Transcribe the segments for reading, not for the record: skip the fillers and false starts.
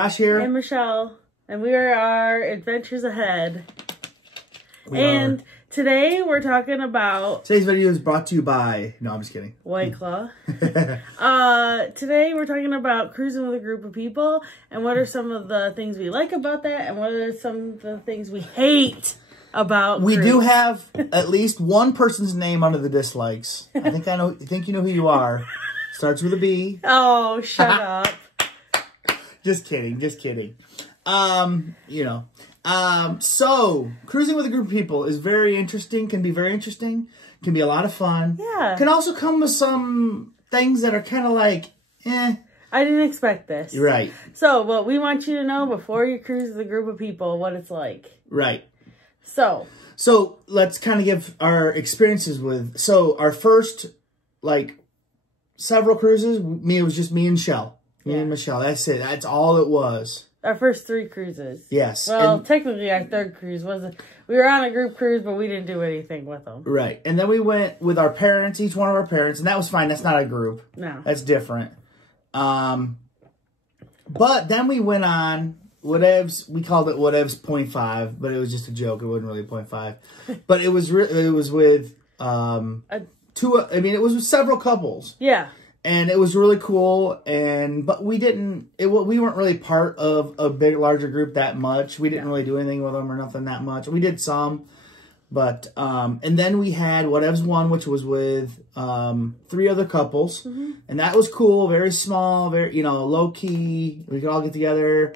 Josh here. And Michelle. And we are our adventures ahead. Today we're talking about... Today's video is brought to you by... No, I'm just kidding. White Claw. Today we're talking about cruising with a group of people. And what are some of the things we like about that? And what are some of the things we hate about We do have at least one person's name under the dislikes. I think you know who you are. Starts with a B. Oh, shut up. Just kidding. So cruising with a group of people is very interesting, can be very interesting, can be a lot of fun. Yeah. Can also come with some things that are kind of like, eh. I didn't expect this. You're right. So, what we want you to know before you cruise with a group of people, what it's like. Right. So let's kind of give our experiences with, our first, several cruises, it was just me and Shell. Me and Michelle, that's it. That's all it was. Our first 3 cruises. Yes. Well, technically our 3rd cruise wasn't. We were on a group cruise, but we didn't do anything with them. Right. And then we went with our parents, each one of our parents, and that was fine. That's not a group. No. That's different. But then we went on whatevs. We called it whatevs 0.5, but it was just a joke. It wasn't really 0.5. But it was with it was with several couples. Yeah. And it was really cool, but we weren't really part of a larger group that much. We didn't really do anything with them or nothing that much. We did some, but, and then we had Whatevs 1, which was with 3 other couples, and that was cool, very small, very, low key. We could all get together,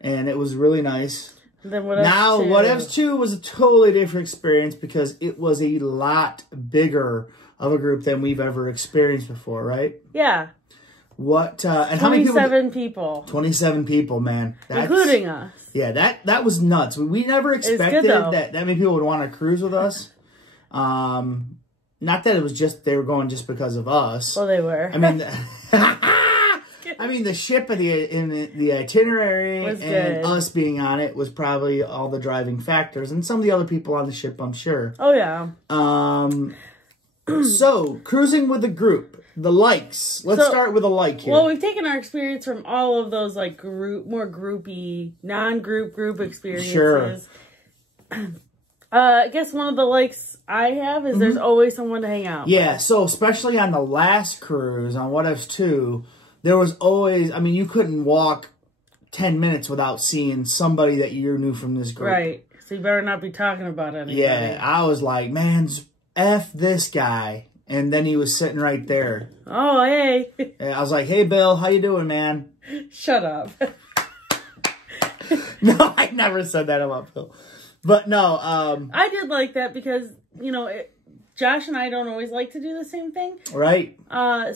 and it was really nice. Then Whatevs 2 was a totally different experience because it was a lot bigger of a group than we've ever experienced before, right? Yeah. And how many people? 27 people. 27 people, man. Including us. Yeah, that was nuts. We never expected that many people would want to cruise with us. Not that it was they were going just because of us. Well, they were. I mean, the ship in the itinerary and us being on it was probably all the driving factors, and some of the other people on the ship, I'm sure. Oh, yeah. So, cruising with a group, the likes. Let's start with a like here. Well, we've taken our experience from all of those, more groupy, non-group experiences. Sure. I guess one of the likes I have is there's always someone to hang out with. So especially on the last cruise, on Whatevs 2, there was always, you couldn't walk 10 minutes without seeing somebody that you knew from this group. Right. So you better not be talking about anybody. Yeah, I was like, man, F this guy. And then he was sitting right there. Oh, hey. I was like, hey, Bill, how you doing, man? Shut up. No, I never said that about Bill. But no. I did like that because, Josh and I don't always like to do the same thing. Right.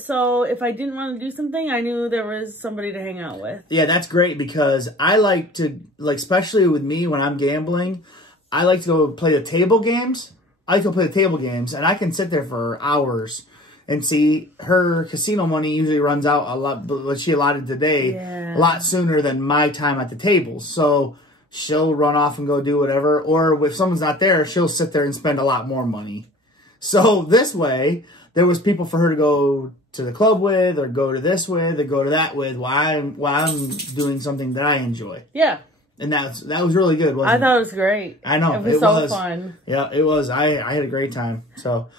So if I didn't want to do something, I knew there was somebody to hang out with. Yeah, that's great because I like to, especially with me when I'm gambling, I like to go play the table games. And I can sit there for hours and see her casino money usually runs out a lot, what she allotted today, a lot sooner than my time at the tables. So she'll run off and go do whatever, or if someone's not there, she'll sit there and spend a lot more money. So this way, there was people for her to go to the club with, or go to this with, or go to that with, while I'm doing something that I enjoy. Yeah. And that was really good, wasn't it? I thought it was great. I know. It was so fun. Yeah, it was. I had a great time. So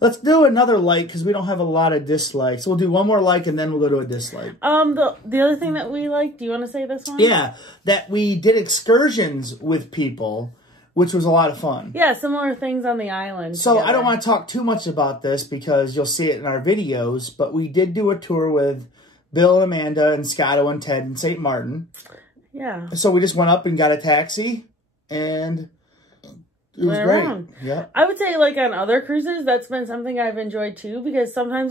let's do another like because we don't have a lot of dislikes. We'll do one more like and then we'll go to a dislike. The other thing that we liked, do you want to say this one? Yeah, that we did excursions with people, which was a lot of fun. Yeah, similar things on the island. So I don't want to talk too much about this because you'll see it in our videos, but we did do a tour with Bill and Amanda and Scotto and Ted in St. Martin. Yeah. So we just went up and got a taxi, and it was great. Yeah. I would say, on other cruises, that's been something I've enjoyed too, because sometimes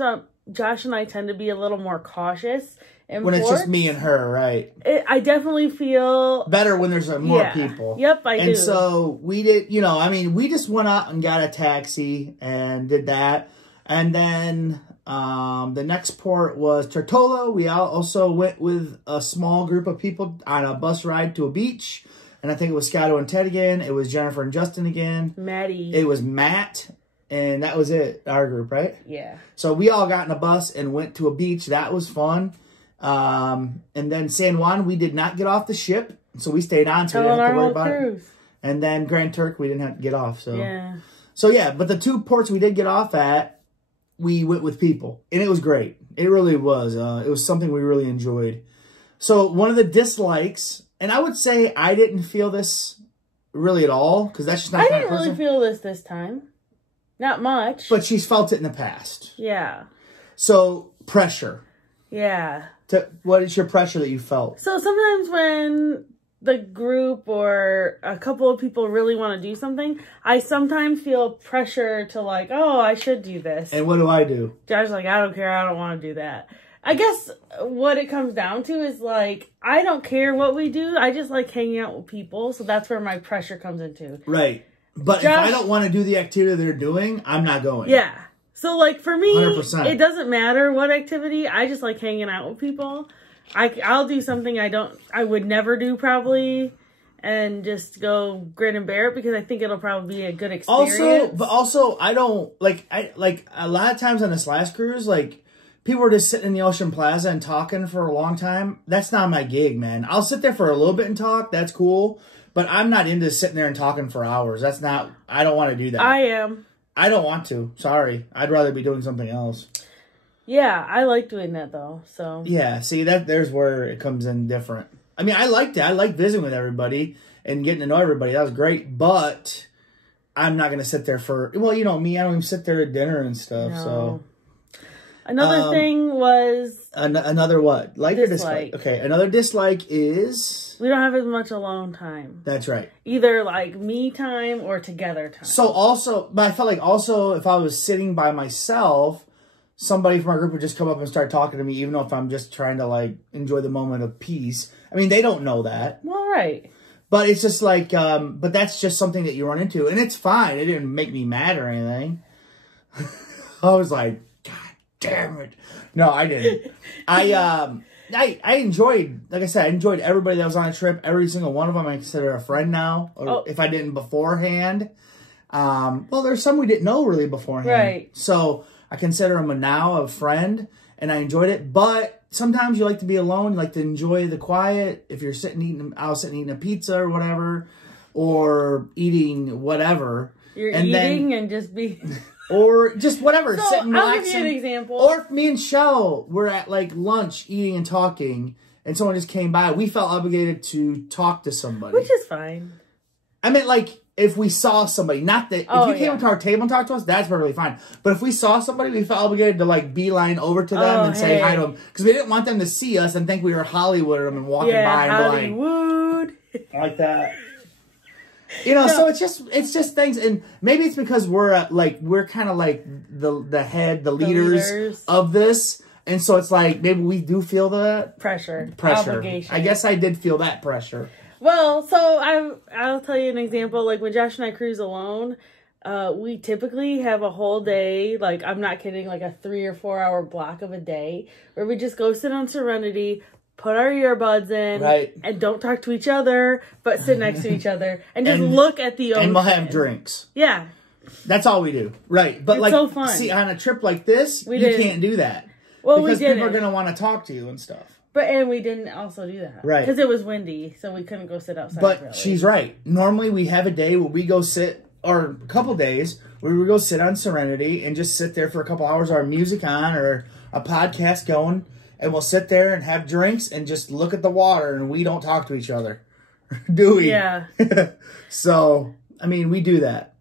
Josh and I tend to be a little more cautious. When it's just me and her, right? I definitely feel better when there's more people. Yep, I do. And so we did, we just went out and got a taxi and did that. And then the next port was Tortola. We also went with a small group of people on a bus ride to a beach. And I think it was Scotto and Ted again. It was Jennifer and Justin again. Maddie. It was Matt. And that was it, our group, right? Yeah. So we all got in a bus and went to a beach. That was fun. And then San Juan, we did not get off the ship, so we stayed on, so we didn't have to worry about it. And then Grand Turk, we didn't have to get off. So yeah, but the 2 ports we did get off at, we went with people, and it was great. It really was. It was something we really enjoyed. So one of the dislikes, and I would say I didn't feel this really at all, because that's just not. I didn't really feel this time. Not much. But she's felt it in the past. Yeah. So pressure. Yeah. What is your pressure that you felt? So sometimes when the group or a couple of people really want to do something, I sometimes feel pressure to like, oh, I should do this. And what do? Josh's like, I don't care. I don't want to do that. I guess what it comes down to is like, I don't care what we do. I just like hanging out with people. So that's where my pressure comes into. Right. But if I don't want to do the activity they're doing, I'm not going. Yeah. So like for me, 100%. It doesn't matter what activity. I just like hanging out with people. I'll do something I would never do probably, and just go grin and bear it because I think it'll probably be a good experience. Also, I don't like a lot of times on this last cruise, like people were just sitting in the Ocean Plaza and talking for a long time. That's not my gig, man. I'll sit there for a little bit and talk. That's cool, but I'm not into sitting there and talking for hours. That's not. I don't want to do that. I am. I don't want to. Sorry, I'd rather be doing something else. Yeah, I like doing that though. So yeah, see there's where it comes in different. I mean, I liked it. I liked visiting with everybody and getting to know everybody. That was great. But I'm not gonna sit there for. Well, you know me. I don't even sit there at dinner and stuff. No. So another thing was another what? Like or dislike? Okay, another dislike is we don't have as much alone time. That's right. Either like me time or together time. So also, but I felt like also if I was sitting by myself, somebody from our group would just come up and start talking to me, even if I'm just trying to, like, enjoy the moment of peace. I mean, they don't know that. Well, right. But it's just like, but that's just something that you run into. And it's fine. It didn't make me mad or anything. I was like, God damn it. No, I didn't. I enjoyed, like I said, I enjoyed everybody that was on a trip. Every single one of them I consider a friend now. Or if I didn't beforehand. Well, there's some we didn't know really beforehand. Right. So I consider him now a friend, and I enjoyed it. But sometimes you like to be alone. You like to enjoy the quiet. If you're sitting eating a pizza or whatever, or eating whatever. You're eating and just be... Or just whatever. So, sitting, I'll give you an example. Or if me and Shell were at, like, lunch, eating and talking, and someone just came by, we felt obligated to talk to somebody. Which is fine. I mean, like... If we saw somebody, not that if you came to our table and talked to us, that's perfectly fine. But if we saw somebody, we felt obligated to like beeline over to them and say hi to them because we didn't want them to see us and think we were Hollywood and walking by and Hollywood like that. You know, so it's just things, and maybe it's because we're kind of like the leaders of this, and so it's like maybe we do feel the pressure, obligation. I guess I did feel that pressure. Well, so I'll tell you an example. Like when Josh and I cruise alone, we typically have a whole day. Like I'm not kidding, like a 3 or 4 hour block of a day where we just go sit on Serenity, put our earbuds in, and don't talk to each other, but sit next to each other and just look at the ocean. And we'll have drinks. Yeah, that's all we do. Right, but it's so fun. See, on a trip like this, you can't do that. Well, because people are gonna want to talk to you and stuff. And we didn't also do that. Right. Because it was windy, so we couldn't go sit outside. But really. She's right. Normally we have a day where we go sit, or a couple days, where we go sit on Serenity and just sit there for a couple hours, our music on, or a podcast going, and we'll sit there and have drinks and just look at the water, and we don't talk to each other. Do we? Yeah. So, I mean, we do that.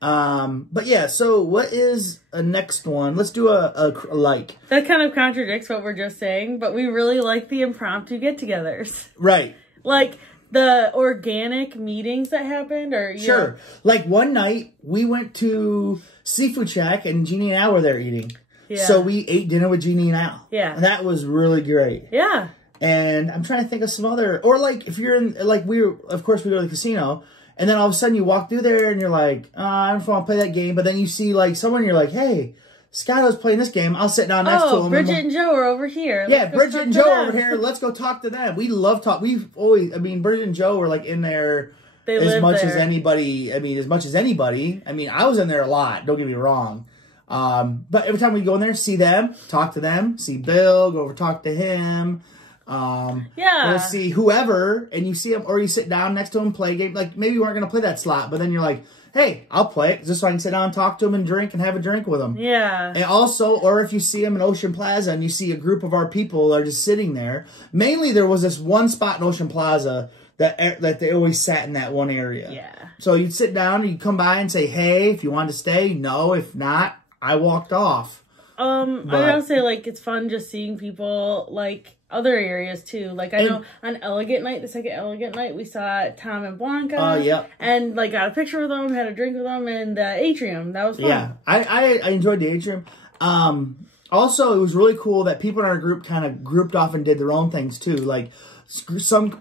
But yeah, so what is a next one? Let's do a like. That kind of contradicts what we're just saying, but we really like the impromptu get-togethers. Right. Like the organic meetings that happened, or sure. Like one night we went to Seafood Shack and Jeannie and Al were there eating. Yeah. So we ate dinner with Jeannie and Al. Yeah. And that was really great. Yeah. And I'm trying to think of some other, or like if you're in, like of course we go to the casino. And then all of a sudden you walk through there and you're like, I don't want to play that game. But then you see like someone, you're like, hey, Scotto's playing this game. I'll sit down next to him. Bridget and Joe are over here. Yeah, Bridget and Joe are over here. Let's go talk to them. We love talk. We've always, I mean, Bridget and Joe were like in there as much as anybody. I mean, as much as anybody. I mean, I was in there a lot. Don't get me wrong. But every time we go in there, see them, talk to them, see Bill, go over talk to him. We'll see whoever, and you see them, or you sit down next to them, play a game. Like, maybe you weren't going to play that slot, but then you're like, hey, I'll play it just so I can sit down and talk to them and drink and have a drink with them. Yeah. And also, or if you see them in Ocean Plaza and you see a group of our people that are just sitting there. Mainly, there was this one spot in Ocean Plaza that they always sat in that one area. Yeah. So you'd sit down and you'd come by and say, hey, if you wanted to stay, no. If not, I walked off. I gotta say, like, it's fun just seeing people, like, other areas, too. Like, I know on Elegant Night, the second Elegant Night, we saw Tom and Blanca. Yep. And, like, got a picture with them, had a drink with them in the atrium. That was fun. Yeah, I enjoyed the atrium. Also, it was really cool that people in our group kind of grouped off and did their own things, too. Like,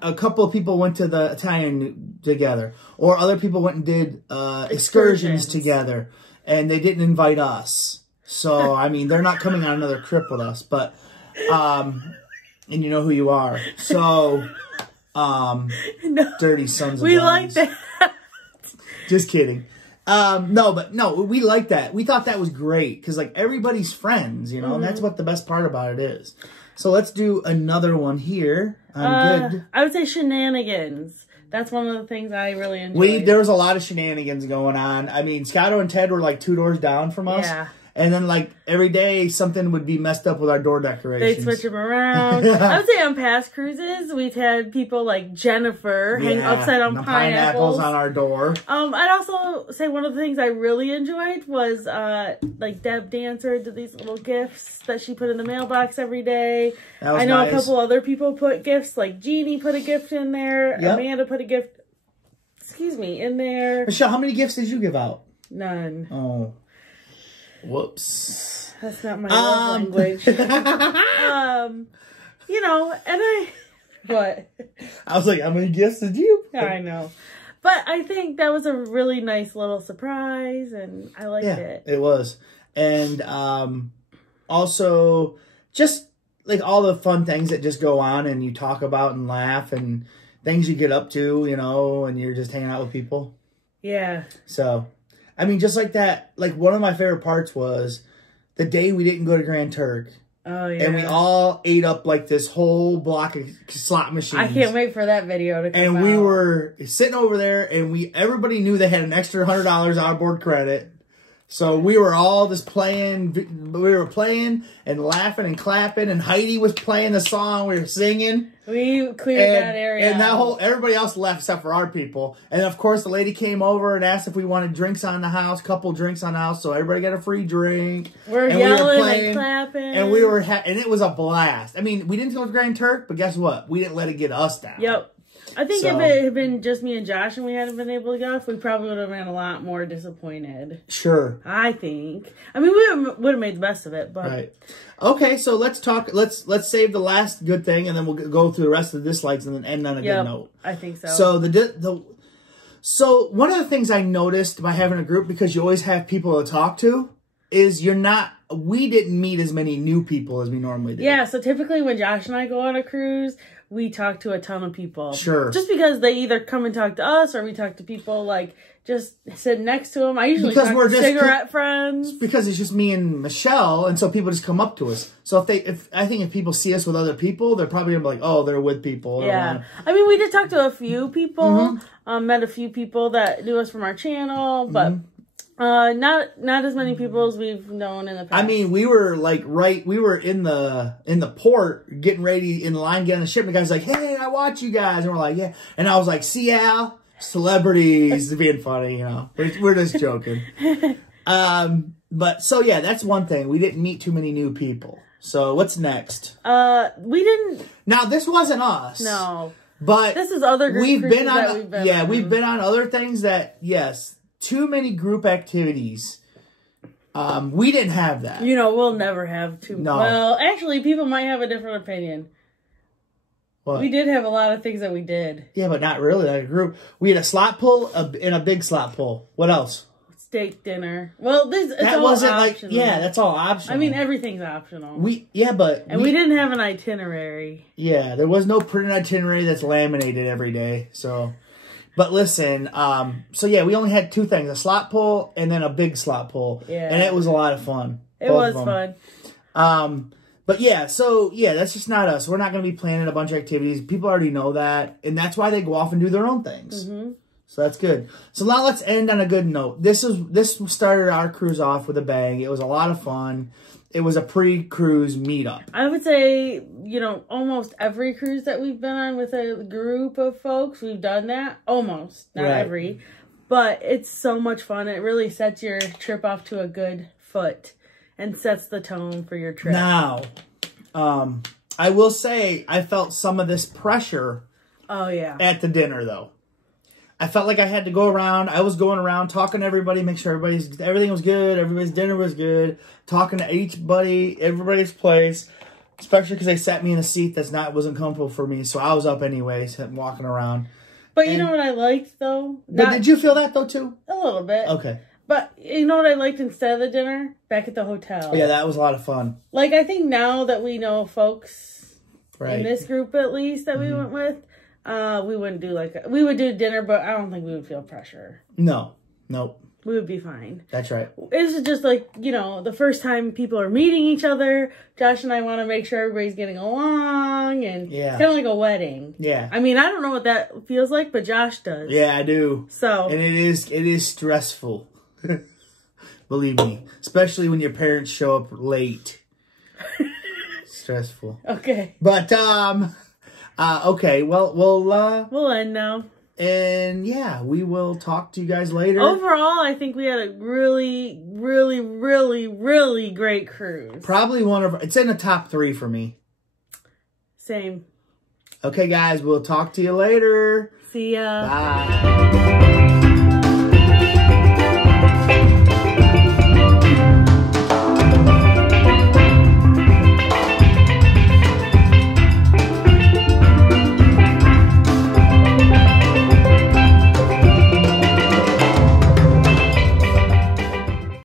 a couple of people went to the Italian together. Or other people went and did excursions together. And they didn't invite us. So, I mean, they're not coming on another trip with us, but, and you know who you are. So, no, dirty sons of we guns. like that. Just kidding. No, we like that. We thought that was great because, like, everybody's friends, you know, and that's what the best part about it is. So let's do another one here. Good. I would say shenanigans. That's one of the things I really enjoyed. There was a lot of shenanigans going on. I mean, Scotto and Ted were like 2 doors down from us. Yeah. And then, like, every day something would be messed up with our door decorations. They'd switch them around. I would say on past cruises, we've had people like Jennifer hang upside down pineapples on our door. I'd also say one of the things I really enjoyed was, like, Deb Dancer did these little gifts that she put in the mailbox every day. That was I know nice. A couple other people put gifts, like Jeannie put a gift in there. Yep. Amanda put a gift, in there. Michelle, how many gifts did you give out? None. Oh. Whoops. That's not my love language. You know, and what? I was like, how many gifts did you? I know. But I think that was a really nice little surprise, and I liked it. It was. And also, just like all the fun things that just go on and you talk about and laugh and things you get up to, you know, and you're just hanging out with people. Yeah. So, I mean, just like that, like one of my favorite parts was the day we didn't go to Grand Turk. Oh, yeah. And we all ate up like this whole block of slot machines. I can't wait for that video to come out. And we were sitting over there and everybody knew they had an extra $100 outboard credit. So we were all just playing. We were playing and laughing and clapping. And Heidi was playing the song. We were singing. We cleared that area. And everybody else left except for our people. And of course, the lady came over and asked if we wanted drinks on the house, couple drinks on the house. So everybody got a free drink. We're yelling and clapping. And we were, and it was a blast. I mean, we didn't go to Grand Turk, but guess what? We didn't let it get us down. Yep. I think if it had been just me and Josh and we hadn't been able to go, we probably would have been a lot more disappointed. Sure. I think. I mean, we would have made the best of it, but. Right. Okay, so let's talk. Let's save the last good thing, and then we'll go through the rest of the dislikes, and then end on a good note. I think so. So so one of the things I noticed by having a group, because you always have people to talk to, is we didn't meet as many new people as we normally do. Yeah. So typically, when Josh and I go on a cruise, we talk to a ton of people. Sure. Just because they either come and talk to us, or we talk to people like just sit next to them. I usually talk to cigarette friends. Because it's just me and Michelle, and so people just come up to us. So I think if people see us with other people, they're probably gonna be like, oh, they're with people. Yeah. I mean, we did talk to a few people. Met a few people that knew us from our channel, but not as many people as we've known in the past. I mean, we were like we were in the port getting ready in line getting the ship, and the guy's like, hey, I watch you guys, and we're like, yeah, and I was like, see Al, celebrities being funny, you know, we're just joking. But so yeah, that's one thing, we didn't meet too many new people. So what's next? We didn't. Now this wasn't us. No. But this is other group we've been on. We've been on other things that too many group activities. We didn't have that. You know, we'll never have too. No. Well, actually, people might have a different opinion. What? We did have a lot of things that we did. Yeah, but not really like a group. We had a slot pull and a big slot pull. What else? Steak dinner. Well, that wasn't optional. That's all optional. I mean, everything's optional. We didn't have an itinerary. Yeah, there was no printed itinerary that's laminated every day. So, But listen, so yeah, we only had 2 things, a slot pull and then a big slot pull. Yeah. And it was a lot of fun. It was fun. But yeah, so yeah, that's just not us. We're not going to be planning a bunch of activities. People already know that. And that's why they go off and do their own things. Mm-hmm. So that's good. So now let's end on a good note. This started our cruise off with a bang. It was a lot of fun. It was a pre-cruise meetup. I would say, almost every cruise that we've been on with a group of folks, we've done that. Almost. Not every. But it's so much fun. It really sets your trip off to a good foot and sets the tone for your trip. Now, I will say I felt some of this pressure at the dinner, though. I felt like I had to go around. I was going around talking to everybody, make sure everything was good, everybody's dinner was good, talking to everybody's place, especially because they sat me in a seat wasn't comfortable for me, so I was up anyway, walking around. But you know what I liked, though? But did you feel that, though, too? A little bit. Okay. But you know what I liked instead of the dinner? Back at the hotel. Yeah, that was a lot of fun. Like, I think now that we know folks, in this group at least, that we went with, we wouldn't do we would do dinner, but I don't think we would feel pressure. No. Nope. We would be fine. That's right. It's just the first time people are meeting each other. Josh and I want to make sure everybody's getting along, and it's kind of like a wedding. Yeah. I mean, I don't know what that feels like, but Josh does. Yeah, I do. So. And it is stressful. Believe me. Especially when your parents show up late. Stressful. Okay. But, okay, well, we'll end now. And yeah, we will talk to you guys later. Overall, I think we had a really, really, really, really great cruise. Probably it's in the top 3 for me. Same. Okay, guys, we'll talk to you later. See ya. Bye.